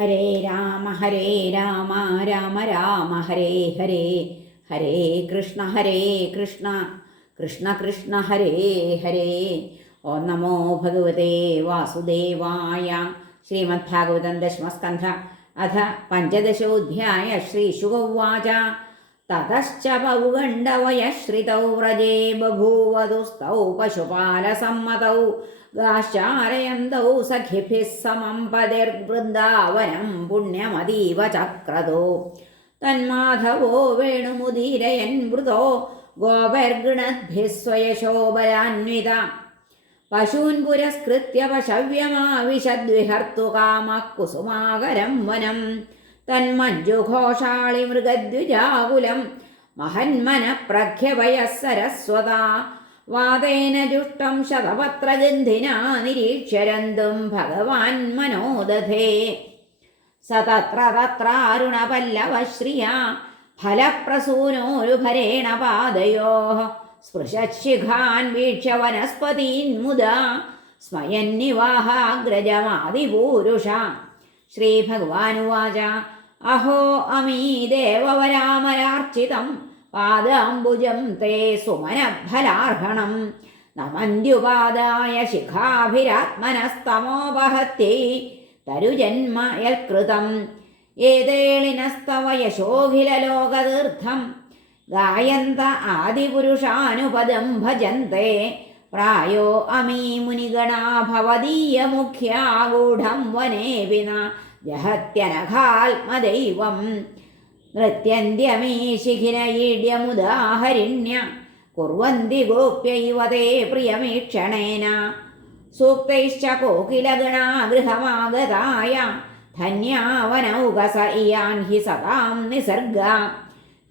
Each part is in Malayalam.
ഹരേ രാമ ഹരേ രാമ രാമ രാമ ഹരേ ഹരേ ഹരേ കൃഷ്ണ ഹരേ കൃഷ്ണ കൃഷ്ണ കൃഷ്ണ ഹരേ ഹരേ. ഓ നമോ ഭഗവതേ വാസുദേവായ ശ്രീമദ്ഭാഗവതം ദശമസ്കന്ധ അഥ പഞ്ചദശോധ്യായ ശ്രീശുഗൗവാച പൗഗണ്ഡവയശ്രിതൗ വ്രജേ ബഭൂവതുസ്തൗ പശുപാലസമ്മതൗ ഗാശ്ചാരയന്തൗ സഖിഭിः സമം പതിർവൃന്ദാവനം പുണ്യമതീവ ചക്രതോ തന്മാധവോ വേണുമുദീരയൻ മൃതോ ഗോപർഗൃണദ്ഭിः സ്വയശോഭരാന്വിത പശൂൻ പുരസ്കൃത്യ പശവ്യമാവിശദ്വിഹർത്തുകാമः കുസുമാകരം വനം തന്മഞ്ജുഘോഷാളി മൃഗദ്വിജാകുലം മഹന്മന പ്രഖ്യവയഃ സരസ്വതാ വാതേന ജുഷ്ടം ശതപത്രഗന്ധിനാ നിരീക്ഷരന്തും ഭഗവാൻ മനോദധേ. സ തത്ര തത്രാരുണപല്ലവശ്രിയാ ഫലപ്രസൂനോരുഭരേണ പാദയോ. സ്പൃശശിഖാൻ വീക്ഷ വനസ്പതീൻ മുദ സ്മയന്നിവാഹാഗ്രജമാതിപൂരുഷ. ശ്രീഭഗവാനുവാച. അഹോ അമീ ദേവവരാമരാർച്ചിതം പാദാംബുജം തേ സുമനഫലാർഹണം. നമന്ത്യുപാദായ ശിഖാഭിരാത്മനസ്തമോപഹത്യൈ തരുജന്മ യൽകൃതം ഏതേളിനസ്തവ യശോഖിലലോകതീർത്ഥം ഗായന്ത ആദിപുരുഷാനുപദം ഭജന്തെ. പ്രായോ അമീ മുനിഗണാ ഭവദീയമുഖ്യാഗൂഢം വനേ വിന. ജഹത്യനഘാത്മദൈവം നൃത്യന്ത്യമീ ശിഖിനയീഡ്യമുദാഹരിണ്യ കുർവന്തി ഗോപ്യൈവ തേ പ്രിയമീക്ഷണേന. സൂക്തൈശ്ച കോകിലഗണാ ഗൃഹമാഗതായ. ധന്യാവനൗകസ ഇയാൻ ഹി സതാം നിസർഗ.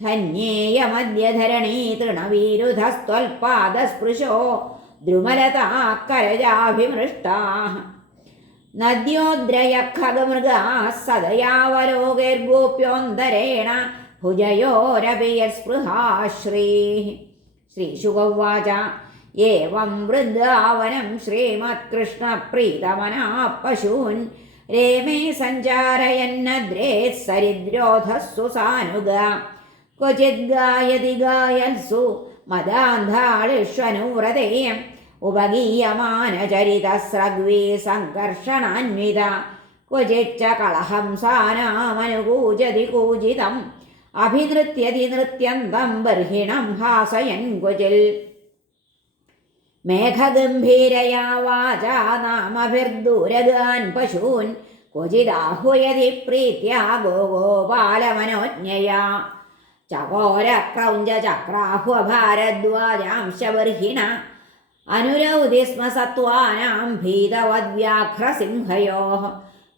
ധന്യേയമദ്യധരണീ തൃണവീരുധസ്ത്വൽപാദസ്പൃശോ. ദ്രുമലതാക്കരജാഭിമൃഷ്ടാ നദ്യോദ്രയഖഗമൃഗാः സദയാവലോകൈർഗോപ്യോന്തരേണ ഭുജയോരപി യസ്പൃഹാ ശ്രീः ശ്രീശുകൗവാച ഏവം വൃന്ദാവനം ശ്രീമത്കൃഷ്ണപ്രീതമനാ പശൂൻ രേമേ സഞ്ചാരയന്നദ്രേ സരിദ്രോധസ്സു സാനുഗ ക്വചിത് ഗായതി ഗായൽസു മദാന്ധാളിഷ്വനൂരതേയം ഉപഗീയമാനചരിതസ്രഗ്വീ സംഘർഷണാന്വിത. ക്വചിച്ച കളഹംസാനാമനുകൂജതി കൂജിതം അഭിനൃത്യതി നൃത്യന്തം ബർഹിണം ഹാസയൻ ക്വചിൽ. മേഘഗംഭീരയാ വാചാ നാമഭിർദൂരഗാൻ പശൂൻ ക്വചിദാഹുയതി പ്രീത്യാ ഗോഗോപാലമനോജ്ഞയാ ചകോരക്രൗഞ്ച ചക്രാഹ്വഭാരദ്വാജാംശബർഹിണ അനുരൗതി സ്മ സത്വാനാം ഭീതവദ്വ്യാഘ്രസിംഹയോ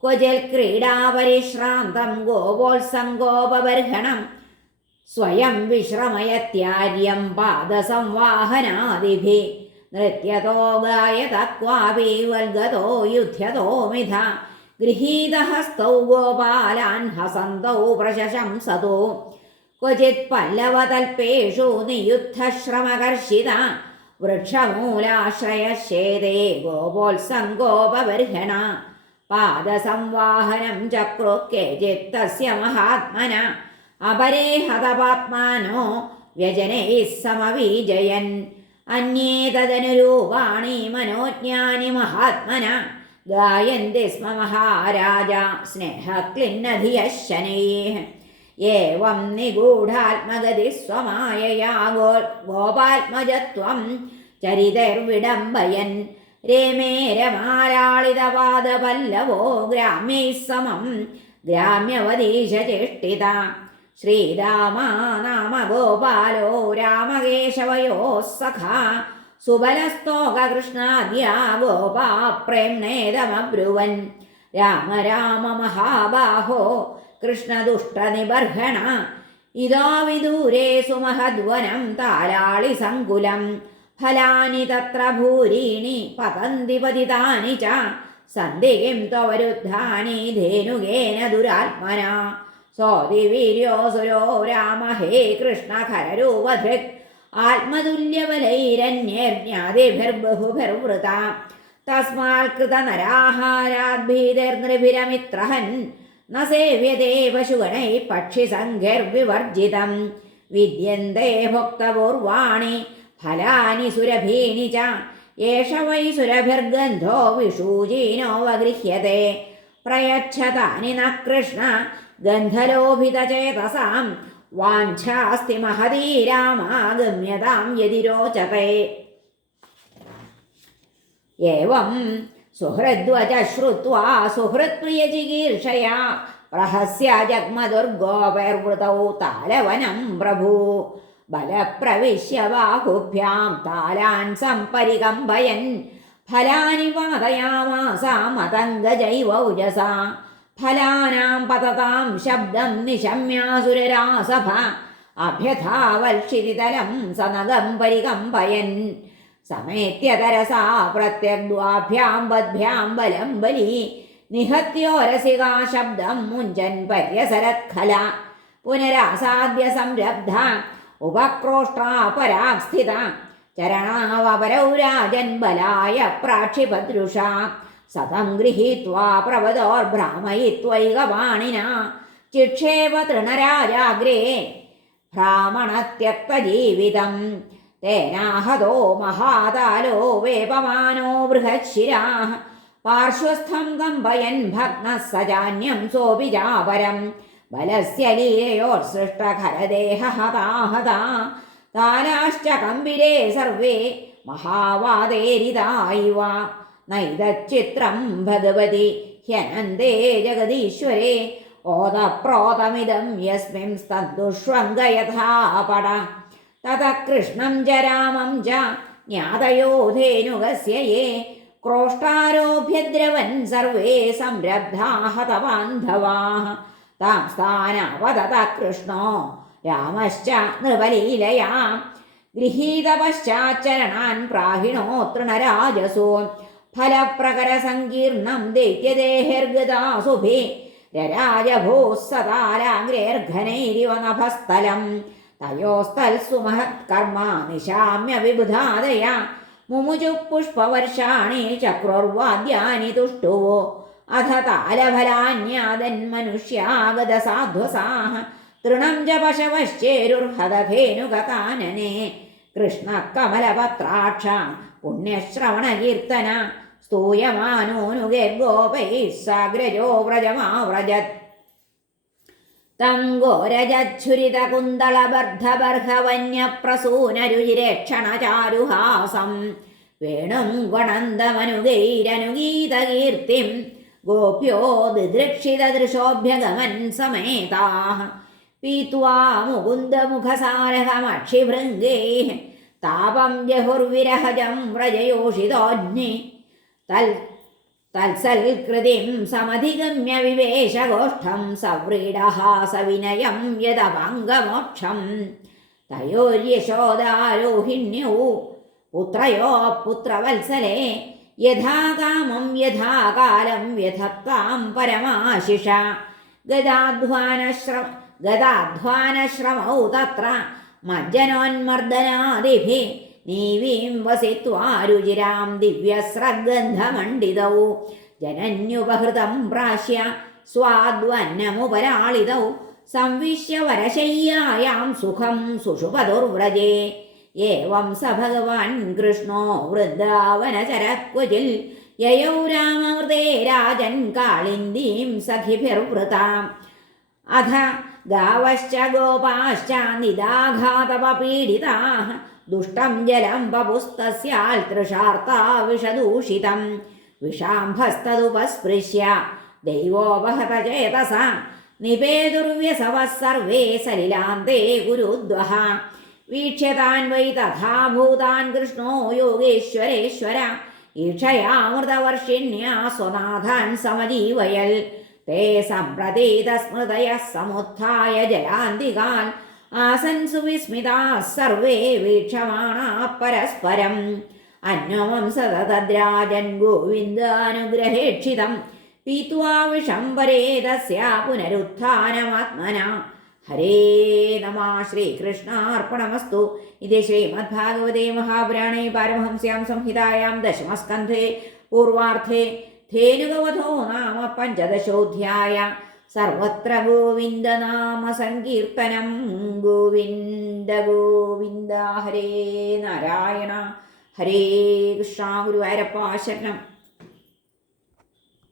ക്വചിൽ ക്രീഡാപരിശ്രാന്തം ഗോപോത്സംഗോപബർഹണം സ്വയം വിശ്രമയത്യാര്യം പാദസംവാഹനാദിഭി നൃത്യതോ ഗായത ക്വാപി വൽഗതോ യുധ്യതോ മിഥ ഗൃഹീതഹസ്തൗ ഗോപാലാൻ ഹസന്തൗ ക്വചിത് പല്ലവതൽപേഷു നിയുദ്ധശ്രമകർഷിത. വൃക്ഷമൂലാശ്രയശേതേ ഗോപോത്സംഗോപബർഹണ. പാദസംവാഹനം ചക്രു കേചിത് തസ്യ മഹാത്മന. അപരേ ഹതപാത്മാനോ വ്യജനൈः സമവീജയൻ. അന്യേ തദനുരൂപാണി മനോജ്ഞാനി മഹാത്മന. ഗായന്തി സ്മ മഹാരാജ സ്നേഹക്ലിന്നധിയഃ ശനൈः ഏവം നിഗൂഢാത്മഗതി സ്വമായയാ ഗോ ഗോപാത്മജത്വം ചരിതൈർവിഡംബയൻ രേമേ രമാരാളിതപാദപല്ലവോ ഗ്രാമ്യൈः സമം ഗ്രാമ്യവതീശചേഷ്ടിത. ശ്രീരാമാ നാമ ഗോപാലോ രാമകേശവയോ സഖ സുബലസ്തോകൃഷ്ണാദ്യാ ഗോപാ പ്രേംണേദമബ്രുവൻ രാമ രാമ മഹാബാഹോ കൃഷ്ണദുഷ്ടനിബർഹണ ഇതോ വിദൂരേ സുമഹദ്വനം താരാളി സങ്കുലം. ഫലാനി തത്ര ഭൂരീണി പതന്തി പതിതാനി ച. സന്തി കിം ത്വരുദ്ധാനി ധേനുകേന ദുരാത്മന. സോതിവീര്യോസുരോ രാമ ഹേ കൃഷ്ണ ഖരരൂപധൃക്. ആത്മതുല്യബലൈരന്യജ്ഞാതിഭിർബഹുഭിർവൃത തസ്മാൽ കൃതനരാഹാരാദ്ഭീതിർനൃഭിരമിത്രഹൻ ന സേവ്യതേ പശുഗണൈ പക്ഷിസംഖ്യർവിവർജിതം വിദ്യന്തേ ഭുക്തപൂർവാണി ഫലാനി സുരഭീണി ച. ഏഷ വൈ സുരഭിർഗന്ധോ വിഷൂജീനോവഗൃഹ്യത്തെ പ്രയച്ഛതാനി ന കൃഷ്ണ ഗന്ധലോഭിതചേതസാം. വാഞ്ചാസ്തി മഹതീ രാമാഗമ്യതാം ഏവം സുഹൃദ്വച ശ്രുത്വാ സുഹൃത്പ്രിയചികീർഷയാ പ്രഹസ്യ ജഗ്മദുർഗോപൈർവൃതൗ താലവനം പ്രഭു ബലപ്രവിശ്യ ബാഹുഭ്യാം താലാൻ സംപരികമ്പയൻ ഫലാനി പാതയാമാസ മതംഗജൈവൗജസ ഫലാനാം പതതാം ശബ്ദം നിശമ്യാസുരരാസഭ അഭ്യഥാവൽക്ഷിതിതലം സനകം പരികമ്പയൻ സമേത്യതരസാ പ്രത്യഗ്ദ്വാഭ്യാം ബദ്ഭ്യാം ബലം ബലി നിഹത്യോരസികാ ശബ്ദം മുഞ്ചൻ പര്യസരത്ഖല. പുനരാസാദ്യ സംരബ്ധ. ഉപക്രോഷ്ടാ പരാസ്ഥിത ചരണാവപരൗ രാജൻ ബലായ പ്രാക്ഷിപദൃഷ. സതം ഗൃഹീത്വാ പ്രവതോർഭ്രാമയിത്വൈകവാണിന. ചിക്ഷേപ തൃണരാജാഗ്രേ. ഭ്രാമണത്യക്തജീവിതം. തേനാഹതോ മഹാതാലോ വേപമാനോ ബൃഹശിരാഹ പാർശ്വസ്ഥം കമ്പയൻ ഭഗ്ന സജാന്യം സോപിജാപരം. ബലസ്യ ലീലയോത്സൃഷ്ടഖരദേഹഹതാഹതാ താലാശ്ച കമ്പിരേ സർവേ മഹാവാദേരിതായിവ. നൈതച്ചിത്രം ഭഗവതി ഹ്യനന്ദേ ജഗദീശ്വരേ. ഓതപ്രോതമിതം യസ്മിൻ സ്തദ്ദുഷ്വംഗയഥാപട തത കൃഷ്ണം ച രാമം ച ജ്ഞാതയോധേനുകസ്യ യേ. ക്രോഷ്ടാരോഭ്യദ്രവൻ സർവേ സംരബ്ധാ ഹതബാന്ധവാः താം സ്ഥാനാവതത കൃഷ്ണോ. രാമശ്ച നൃപലീലയാ. ഗൃഹീതപശ്ചാച്ചരണാൻ പ്രാഹിണോ തൃണരാജസോ ഫലപ്രകരസങ്കീർണം ദൈത്യദേഹർഗതാസുഭി രരാജഭൂः സതാരാഗ്രേർഘനൈരിവ നഭസ്ഥലം തയോസ്തൽസു മഹത്കർമ്മ നിശാമ്യ വിബുധാദയ മുമുജു പുഷ്പവർഷാണി ചക്രോർവാദ്യാനി തുഷ്ടുവോ. അഥ താലഫലാന്യാദന്മനുഷ്യാഗത സാധ്വസാഹ തൃണം ച പശവശ്ചേരുർഹതധേനുകാനനെ കൃഷ്ണ കമലപത്രാക്ഷ പുണ്യശ്രവണകീർത്തന. സ്തൂയമാനോനുഗേർഗോപൈः സാഗ്രജോ വ്രജമാവ്രജത്. തം ഘോരജച്ഛുരിതകുന്തളബർദ്ധബർഹവന്യപ്രസൂനരുചിരേക്ഷണചാരുഹാസം വേണും ഗുണന്തമനുഗൈരനുഗീതകീർത്തിം ഗോപ്യോ ദിദൃക്ഷിതദൃശോഭ്യഗമൻ സമേതാഹ. പീത്വാ മുകുന്ദമുഖസാരഹമക്ഷിഭൃംഗേ താപം ജഹുർവിരഹജം വ്രജയോഷിതോജ്ഞി. തൽ തത്സൽകൃതിം സമധിഗമ്യ വിവേശഗോഷ്ഠം സവ്രീഡഹാസവിനയം യദപാംഗമോക്ഷം തയോര്യശോദാരോഹിണ്യൗ പുത്രയോ പുത്രവത്സലേ യഥാ കാമം യഥാ കാലം വ്യഥത്താം പരമാശിഷ. ഗദാധ്വാനശ്രമ ഗദാധ്വാനശ്രമൗ തത്ര മജ്ജനോന്മർദ്ദനാദിഭി നീവീം വസിത്വാരുചിരാം ദിവ്യസ്രഗന്ധമണ്ഡിതൗ ജനന്യുപഹൃതം പ്രാശ്യ സ്വാദ്വന്നമുപരാളിതൗ സംവിശ്യ വരശയ്യായാം സുഖം സുഷുപതുർവ്രജേ ഏവം സ ഭഗവാൻ കൃഷ്ണോ വൃന്ദാവനചരക്വചിൽ യയൗ രാമൃതേ രാജൻ കാളിന്ദീം സഖിഭിർവൃതാം. അധ ഗാവശ്ച ഗോപാശ്ച നിദാഘാതപീഡിതാः ദുഷ്ടം ജലം ബപുസ്തസ്യാൽ തൃഷാർത്താ വിഷദൂഷിതം വിഷാംഭസ്തതുപസ്പൃശ്യ ദൈവോപഹത ചേതസാം നിപേതുർവ്യസവഃ സർവേ സലിലാന്തേ ഗുരുദ്വഹ. വീക്ഷ്യതാൻ വൈ തഥാഭൂതാൻ കൃഷ്ണോ യോഗേശ്വരേശ്വര. ഈക്ഷയാമൃതവർഷിണ്യ സ്വനാഥാൻ സമജീവയൽ. തേ സംപ്രതീത സ്മൃതയ സമുത്ഥായ ജലാന്തികാൻ ആസൻസു വിസ്മിതാ സർവേ വീക്ഷമാണ പരസ്പരം. അന്വമം സതതദ്രാജൻ ഗോവിന്ദാനുഗ്രഹേക്ഷിതം പീത്വാ വിഷംബരേ തസ്യ പുനരുത്ഥാനമാത്മന. ഹരേ നമ ശ്രീകൃഷ്ണാർപ്പണമസ്തു. ഇത് ശ്രീമദ്ഭാഗവതേ മഹാപുരാണേ പാരമഹംസ്യാം സംഹിതായാം ദശമസ്കന്ധേ പൂർവാർത്ഥേ. ധേനുകവധോ നാമ പഞ്ചദശോധ്യായ. സർവത്ര ഗോവിന്ദനാമ സങ്കീർത്തനം. ഗോവിന്ദ ഗോവിന്ദ ഹരേ നാരായണ. ഹരേ കൃഷ്ണ ഗുരുവായൂരപ്പ ശരണം